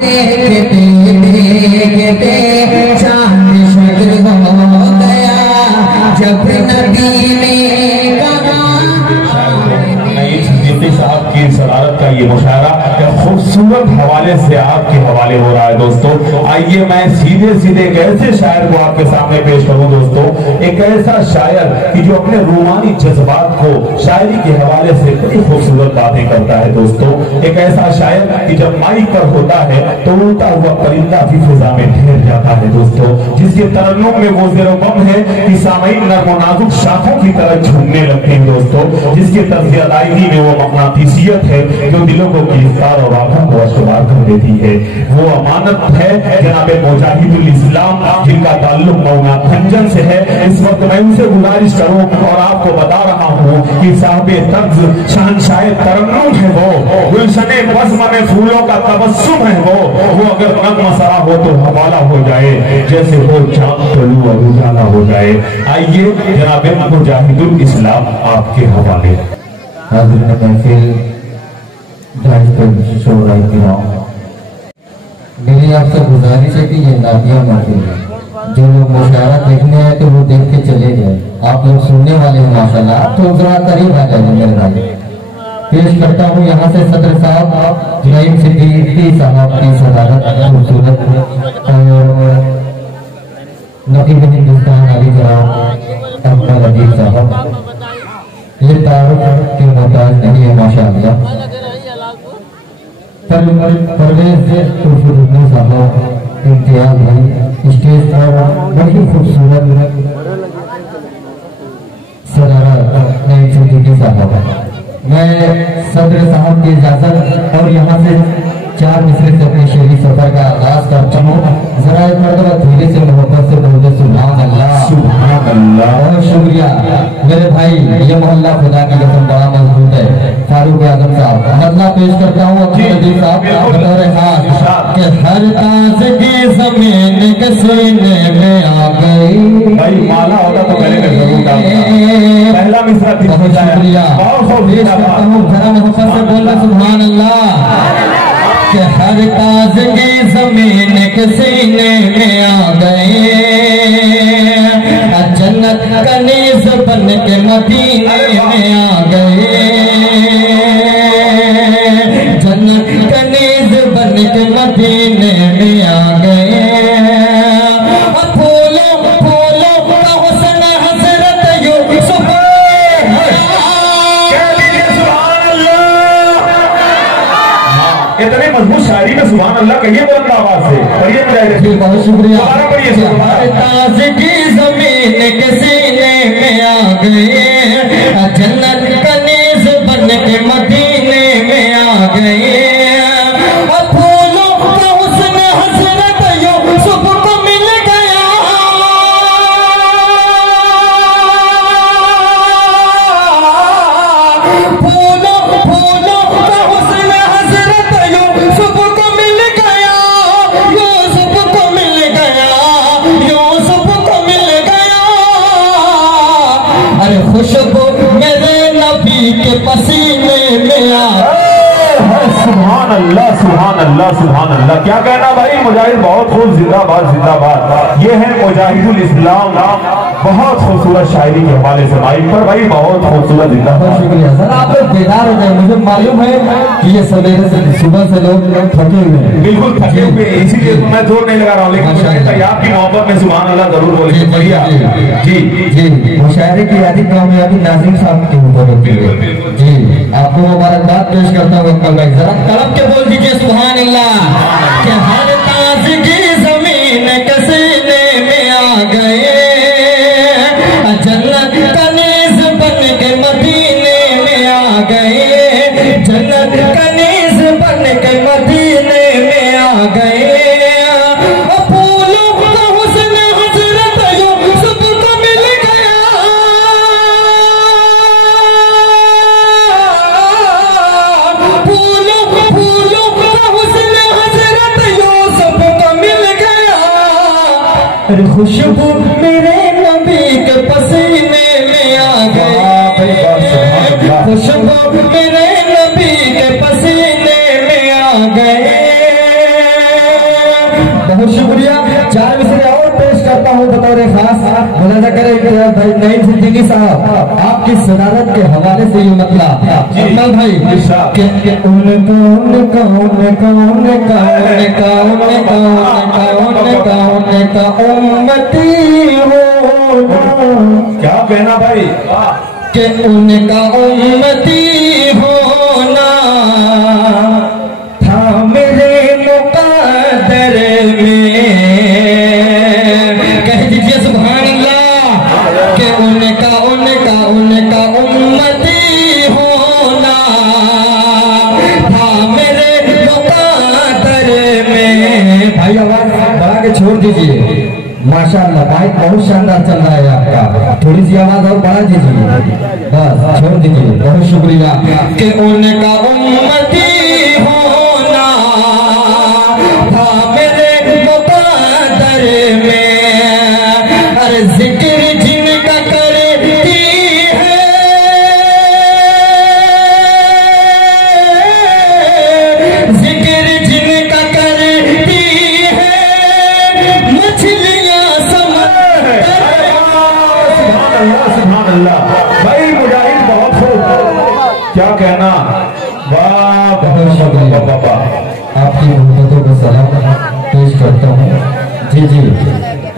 देखते देखते चांद शक्ल हो गया जब नबी ने कहा। साहब की शरारत का ये मुशायरा खूबसूरत हवाले से आपके हवाले हो रहा है दोस्तों। आइए मैं सीधे सीधे एक ऐसे शायर को आपके सामने पेश करूं दोस्तों, एक ऐसा शायर कि जो अपने रूमानी जज्बात को शायरी के हवाले से बड़ी खूबसूरत बातें करता है दोस्तों। एक ऐसा शायर कि जब माइक पर होता है तो उड़ता हुआ परिंदा भी फिजा में ठहर जाता है दोस्तों, जिसके तरन्नुम में वो ज़ेरो-बम है कि सामईन नर्म नाजुक शाखों की तरह झूमने लगते हैं दोस्तों, जिसके तर्ज़ अदायगी में वो मक़नातीसियत है जो दिलों को गिरफ्तार और आंखों को अश्कबार कर देती है। वो अमानत है जनाब मुजाहिदुल इस्लाम जिनका ताल्लुक मौना खंजन से है। इस वक्त मैं उनसे गुजारिश करूं और आपको बता रहा हूं कि साहिबे तर्ज शहंशाह तरन्नुम है वो, गुलशने बज़्म में फूलों का तबस्सुम है वो अगर नग़्मा सरा हो तो हवाला हो जाए जैसे वो चांद तलू और उजाला हो जाए। आइए जनाब मुजाहिदुल इस्लाम आपके हवाले। मेरी आपसे गुजारिश है कि ये नादिया महफिल है, जो लोग मुशायरा देखने आए तो वो देख के चले गए, आप लोग सुनने वाले हैं माशाल्लाह, तो जरा करीब आ जाए मेरे भाई। पेश करता हूँ यहाँ से सदर साहब जुनैद सिद्दीकी साहब की सदारत खूबसूरत और नकीब हिंदुस्तान अली जनाब अब्दुल अजीज साहब, ये तारुफ के मोहताज नहीं है माशाअल्लाह। परवेज साहब इम्तियाज भाई स्टेज पर बड़ी खूबसूरत सदारत नईम सिद्दीकी साहब। मैं सदर साहब की इजाजत और यहाँ से 4 मिसरे से अपने शेरी सफर का आगाज करता हूँ। जरा एक मरतबा धीरे से मोहब्बत से बोले सुभान अल्लाह सुभान अल्लाह। बहुत शुक्रिया मेरे भाई, ये मोहल्ला खुदा की कसम बड़ा मजबूत है। फारूक आजम साहब मसला पेश करता हूँ अब्दुल साहब बतौर खास कि हर ताज़गी ज़मीन के सीने में आ गई। भाई माला होगा तो पहले मैं जरूर गाऊंगा। पहला मिसरा बहुत शुक्रिया, पेश करता हूँ जरा मोहब्बत से बोलना सुभान अल्लाह। कि हर ताज़गी ज़मीन के सीने में आ गए, जन्नत कनीज़ बन के मदीने में आ गए, जन्नत कनीज़ बन के मदीने में आ गए। फूलों फूलों का हुस्न हज़रत यूसुफ, इतने मजबूत शायरी में सुभान अल्लाह कहिए बुलंद आवाज से। पढ़िए मुझे। बहुत शुक्रिया। ताज़गी ज़मीन के सीने में आ गए, जन्नत कनीज़ बन के मदीने में आ गए। फूलों का हुस्न हज़रत यूसुफ को मिल गया, फूलों फूलों का हुस्न हज़रत यूसुफ को मिल गया, यूसुफ को मिल गया, यूसुफ को मिल गया। अरे खुशबू मेरे नबी के पसीने में आ। सुभान अल्लाह सुभान अल्लाह सुभान अल्लाह। क्या कहना भाई, मुजाहिद बहुत खूब, जिंदाबाद जिंदाबाद। ये है मुजाहिदुल इस्लाम, बहुत खूबसूरत शायरी के हवाले से माइक पर भाई बहुत खूबसूरत। बहुत शुक्रिया सर, आप लोग बेदार हो जाए। मुझे मालूम है कि ये सवेरे से सुबह से लोग थके हुए हैं, बिल्कुल थके हुए, इसीलिए तो मैं जोर नहीं लगा रहा हूँ, लेकिन आपकी मोहब्बत में सुभान अल्लाह जरूर बोलिए। बढ़िया जी जी। मुशायरे की आदि कामयाबी नाज़िम साहब के ऊपर होती है जी। आपको मुबारकबाद पेश करता हूँ अक्कल भाई, जरा तड़प के बोल दीजिए सुभान अल्लाह। कि हर ताज़गी ज़मीन के सीने में आ गए, जन्नत कनीज़ बन के मदीने में आ गए, जन्नत कनीज़ बन के मदीने में आ गए। फूलों का हुस्न हज़रत यूसुफ को मिल गया, फूलों फूलों का हुस्न हज़रत यूसुफ को मिल गया। अरे खुशबू मेरे नबी के पसीने में आ गए, खुशबू मेरे नबी के पसीने में आ गए। बहुत शुक्रिया। 4 मिसरे और पेश करता हूँ बतौर खास। मुलाजा करें भाई नईम सिद्दीकी साहब, आपकी सदारत के हवाले से ये मतलब अकमल भाई के उम्मती हो, क्या कहना भाई कि उनका उम्मती होना था मेरे मुक़द्दर में। कह दीजिए सुभान अल्लाह कि उनका उम्मती होना था मेरे मुक़द्दर में। भाई आवाज बढ़ा के छोड़ दीजिए। माशाअल्लाह माइक बहुत शानदार चल रहा है आपका, थोड़ी सी आवाज और बढ़ा दीजिए, बस छोड़ दीजिए। बहुत शुक्रिया। कि उनका उम्मती होना था मेरे मुक़द्दर में। अरे जिक्र जिनका करती है, जिक्र जिनका करती है, मछलियां सुभान अल्लाह। भाई मुजाहिद बहुत खूब, क्या कहना। वाह बाबा, आपकी मोहब्बतों को सलाम पेश करता हूँ। जी जी,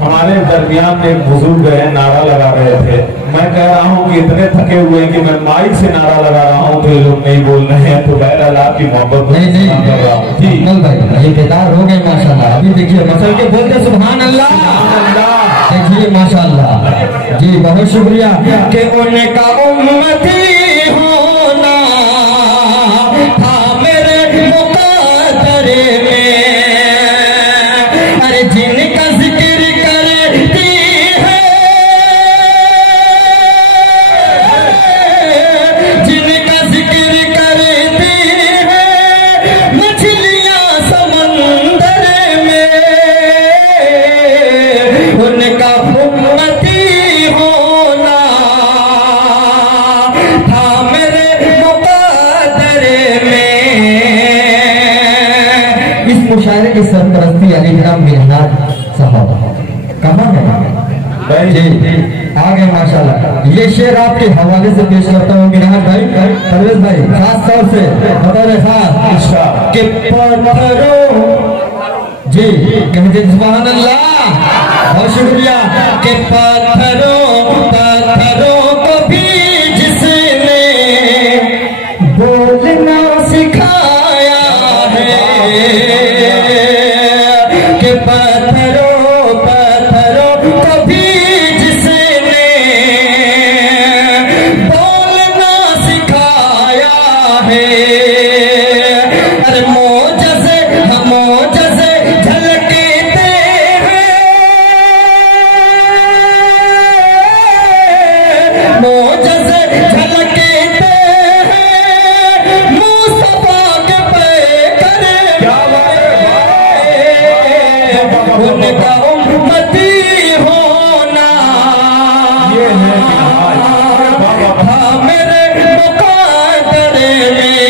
हमारे दरमियान में एक बुजुर्ग है, नारा लगा रहे थे। मैं कह रहा हूँ कि इतने थके हुए हैं कि मैं माइक से नारा लगा रहा हूँ तो ये लोग नहीं बोल रहे हैं। तो बहरहाल आपकी मोहब्बत नहीं कर रहा हूँ जी। भाई ये बेदार हो गए माशाल्लाह। अभी देखिए मसल के बोलते सुभान अल्लाह, देखिए माशाल्लाह जी। बहुत शुक्रिया। कि उनका उम्मती होना था मेरे मुक़द्दर में। अरे जिनका जिक्र करती है, जिनका जिक्र करती है, मछलियां समंदर में। उनका उम्मती होना था मेरे मुक़द्दर में। इस मुशायरे की सरपरस्ती अली इकराम मिनहाज साहब कहाँ है जी? आ गए माशाल्लाह। ये शेर आपके हवाले से पेश करता हूँ मिनहाज भाई, परवेज भाई, खास तौर से बतौर खास कि पत्थरों जी कहते सुभान अल्लाह। बहुत शुक्रिया। कि पत्थरों को भी जिसने बोलना सिखाया है, कि पत्थरों को भी जिसने बोलना सिखाया है। अरे मोजज़े झलकते हैं, मोजज़े झलकते हैं, मुस्तफा के पैकर में। उनका उम्मती होना था मेरे मुक़द्दर में।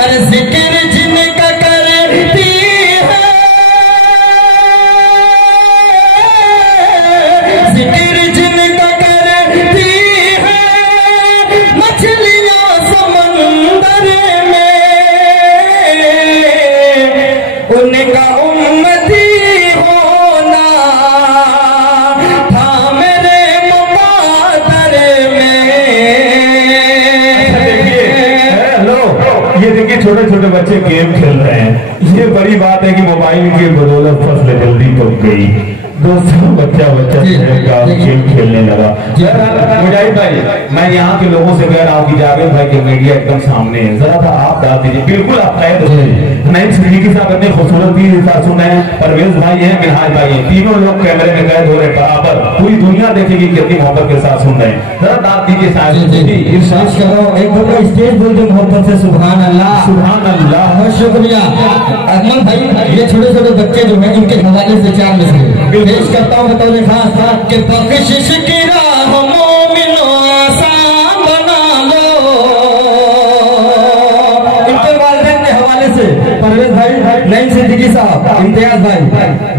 अरे जिक्र जिनका करती है, जिक्र जिनका करती है, मछलियां समंदर में। उनका उम्मती होना था मेरे मुक़द्दर में। ये देखिए छोटे छोटे बच्चे गेम खेल रहे हैं। ये बड़ी बात है कि मोबाइल की बदौलत फसल जल्दी पक गई। दोस्तों बच्चा गेम खेलने लगा। मुजाहिद भाई, मैं यहाँ के लोगों से कह रहा हूँ कि जावेद भाई के मीडिया एकदम सामने है, जरा सा आप डाल दीजिए। बिल्कुल आप कैद हो। नईम सिद्दीकी साहब इतने खूबसूरत भी सुन रहे हैं, परवेज भाई हैं, मिनहाज भाई हैं, तीनों लोग कैमरे में कैद हो रहे बराबर। पूरी दुनिया देखेगी कितनी मोहब्बत के साथ सुन रहे हैं। जरा डाल दीजिए इरशाद करो एक बार स्टेज बोल दो मोहब्बत से सुभान अल्लाह। सुभान अल्लाह। बहुत शुक्रिया। अकमल भाई, ये छोटे छोटे बच्चे जो हैं इनके हवाले से 4 मिसरे पेश करता हूँ बतौर खास कि बख्शिश की राह मोमिनो आसान बना लो। इनके वालिदैन के हवाले से परवेज भाई, नईम नईम सिद्दीकी साहब, इम्तियाज भाई,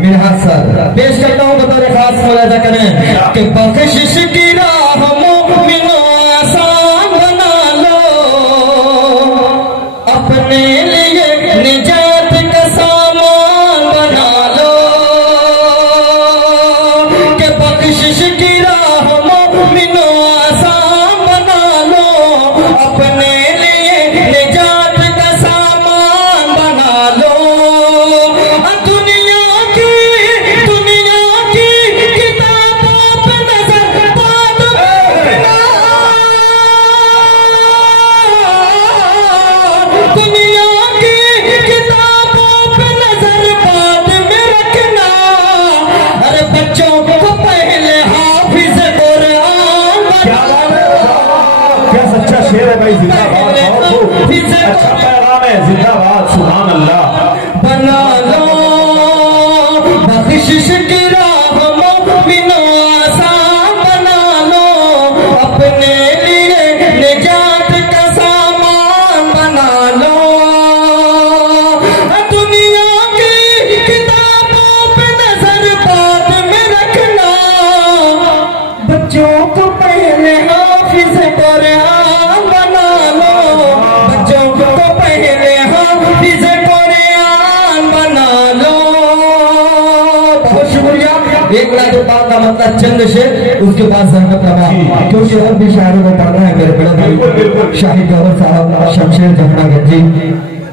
मिनहाज सर पेश करता हूँ बतौर खास मुलाजा करें कि बख्शिश की राह मोमिनो आसान बना लो, अपने लिए निजात का सामान बना लो, कि बख्शिश की राह मोमिनो आसान बना लो, अपने लिए निजात का सामान बना लो। दुनिया की किताबों पे नजर बाद में दुनिया की किताबों पे नजर बाद में रखना, अरे बच्चों को पहले हाफिज कुरान क्या सच्चा शेर है भाई, जिंदाबाद, अच्छा पैगाम है, जिंदाबाद, सुभान अल्लाह। बना लो बख्शिश की राह मोमिनो आसान बना लो, अपने लिए निजात का सामान बना लो। दुनिया की किताबों पे नजर बाद में रखना, बच्चों को पहले हाफिज कुरान बना लो, बच्चों को पहले हाफिज कुरान बना लो। बहुत शुक्रिया। एक लाख बात का मतलब चंद शेर, उसके बाद जहमत रवा, क्योंकि और भी शायरों को पढ़ना है मेरे बड़े भाई शाहिद गौहर साहब, शमशेर जहना गंजी,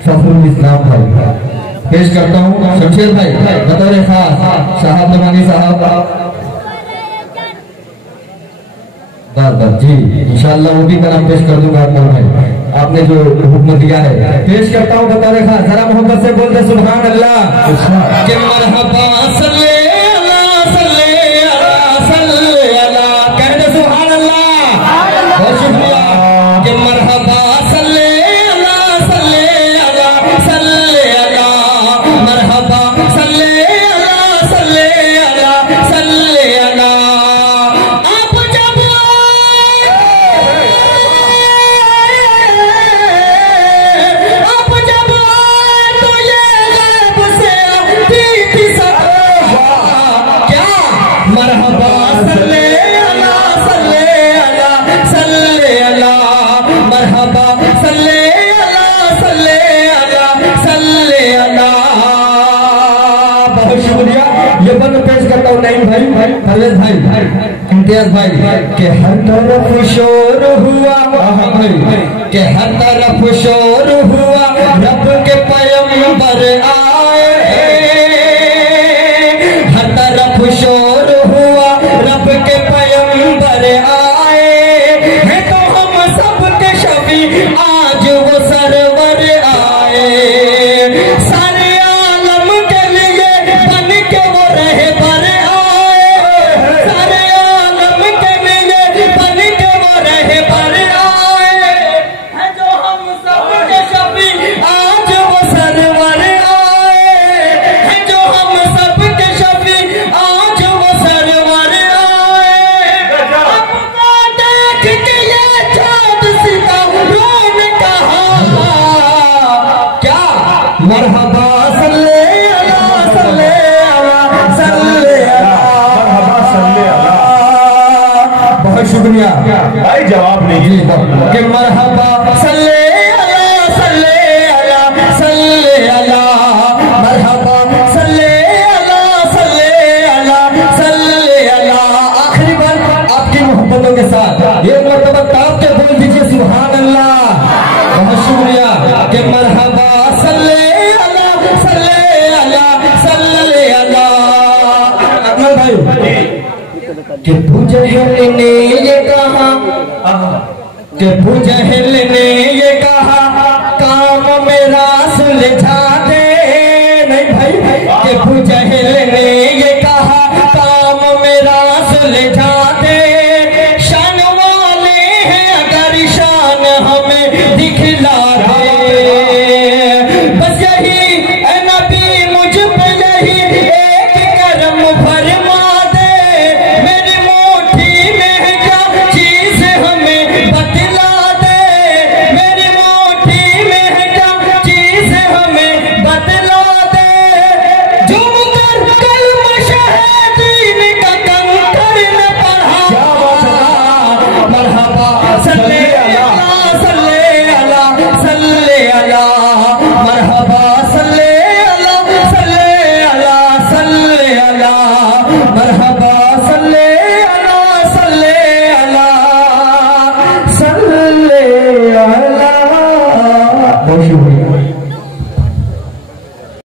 फखरुल इस्लाम भाई पेश करता हूँ। शमशेर भाई बतौर खास साहब नवानी साहब बार जी इंशाअल्लाह वो भी कलाम पेश कर दूंगा अकबर भाई, आपने जो हुक्म दिया है पेश करता हूँ बतौर खास। जरा मोहब्बत से बोलते सुभान अल्लाह के मरहबा सल्ले अला सल्ले अला सल्ले अला, कहते सुभान अल्लाह। बहुत शुक्रिया के मरहबा सल्ले अला सल्ले अला सल्ले अला, मरहबा सल्ले अला सल्ले अला सल्ले अला। नईम भाई, परवेज भाई, इम्तियाज भाई के हर तरफ शोर हुआ भाई, के हर तरफ शोर हुआ, रब के पैगंबर आए, हर तरफ शोर हुआ, रब के पैगंबर आए, है तो हम सबके शफी आज वो सरवर आए, सारे आलम के लिए बन के वो रहे पर मरहबा सल्ले अला सल्ले अला सल्ले अला, मरहबा सल्ले अला। बहुत शुक्रिया भाई, जवाब नहीं कि मरहबा सल्ले अला सल्ले अला सल्ले अला, मरहबा सल्ले अला सल्ले अला सल्ले अला। आखिरी बार आपकी मोहब्बतों के साथ एक मरतबा ताप के बोल दीजिए सुभान अल्लाह। बहुत शुक्रिया कि मरहबा सल्ले कि अबू जहल ने ये कहा, कि अबू जहल ने